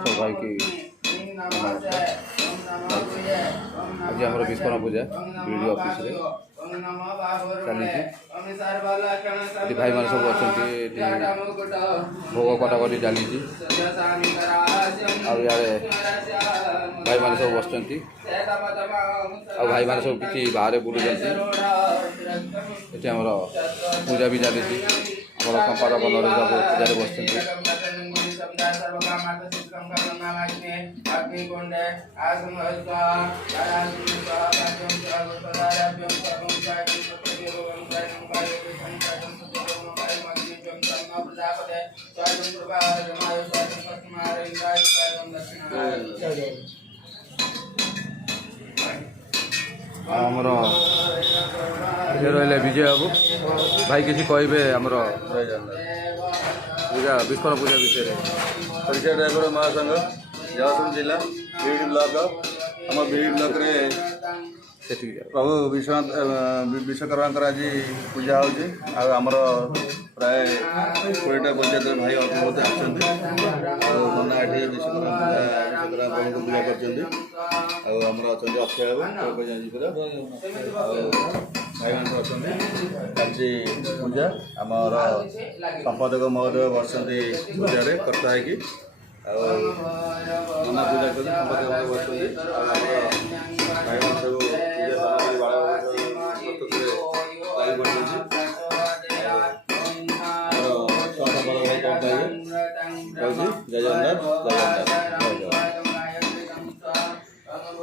सब भाई की आज आम विश्वकर्मा पूजा वीडियो ऑफिस चली भाई मान सब अच्छा भोग कटाकटी चली भाई मान सब बस भाई मान सब किसी बाहर बुलूँ ये पूजा भी चली संपादक नरेश बाबू पूजा बस आमर रहा विजय बाबू भाई किसी कहे आमर पूजा विश्वकर्मा पूजा विषय परिचय ड्राइवर महासंघ जगतसिंह जिला बीड ब्लॉक आम बीड ब्लॉक रे प्रभु विश्वकर्मा आज पूजा होमर प्राय 20टा पंचायत भाई बहुत आसना ये विश्वकर्मा विश्वकर्मा प्रभु को पूजा करमर अच्छा अक्षय भाई मान अच्छा पूजा आमर संपादक महोदय बसती पूजा करता है कि पूजा कर संपादक बसती